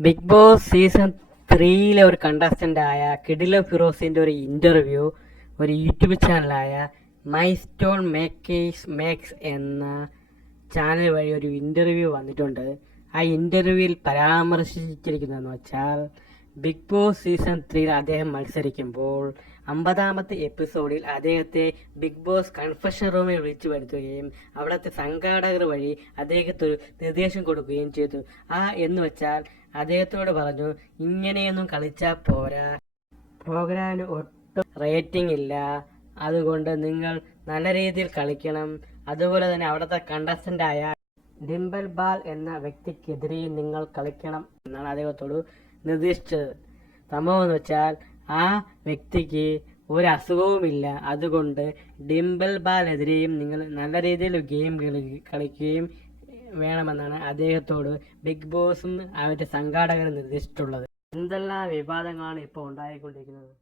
Big boss season 3 ഒരു കണ്ടസ്റ്റൻ്റായ കിടില ഫിറോസിൻ്റെ ഒരു ഇൻ്റർവ്യൂ ഒരു യൂട്യൂബ് ചാനലായ മൈ സ്റ്റോൺ മേക്സ് എന്ന ചാനൽ വഴി ഒരു ഇൻ്റർവ്യൂ വന്നിട്ടുണ്ട്. ആ ഇൻ്റർവ്യൂവിൽ പരാമർശിച്ചിരിക്കുന്നതെന്ന് വെച്ചാൽ ബിഗ് ബോസ് സീസൺ 3 അദ്ദേഹം മത്സരിക്കുമ്പോൾ 50ാമത്തെ എപ്പിസോഡിൽ അദ്ദേഹത്തെ ബിഗ് ബോസ് കൺഫഷൻ റൂമിൽ വിളിച്ചു വരുത്തുകയും അവിടുത്തെ സംഘാടകർ വഴി അദ്ദേഹത്തിന് ഒരു നിർദ്ദേശം കൊടുക്കുകയും ചെയ്തു. എന്ന് വെച്ചാൽ അദ്ദേഹത്തോട് പറഞ്ഞു, ഇങ്ങനെയൊന്നും കളിച്ചാൽ പോരാ, പ്രോഗ്രാമിന് ഒട്ടും റേറ്റിംഗ് ഇല്ല, അതുകൊണ്ട് നിങ്ങൾ നല്ല രീതിയിൽ കളിക്കണം. അതുപോലെ തന്നെ അവിടുത്തെ കണ്ടസ്റ്റൻ്റായ ഡിംപിൾ ബാൽ എന്ന വ്യക്തിക്കെതിരെയും നിങ്ങൾ കളിക്കണം എന്നാണ് അദ്ദേഹത്തോട് നിർദ്ദേശിച്ചത്. സംഭവം എന്ന് വെച്ചാൽ ആ വ്യക്തിക്ക് ഒരു അസുഖവുമില്ല, അതുകൊണ്ട് ഡിംപിൾ ബാലിനെതിരെയും നിങ്ങൾ നല്ല രീതിയിൽ ഗെയിം കളിക്കുകയും വേണമെന്നാണ് അദ്ദേഹത്തോട് ബിഗ് ബോസും അവരുടെ സംഘാടകർ നിർദ്ദേശിച്ചിട്ടുള്ളത്. എന്തെല്ലാം വിവാദങ്ങളാണ് ഇപ്പോൾ ഉണ്ടായിക്കൊണ്ടിരിക്കുന്നത്.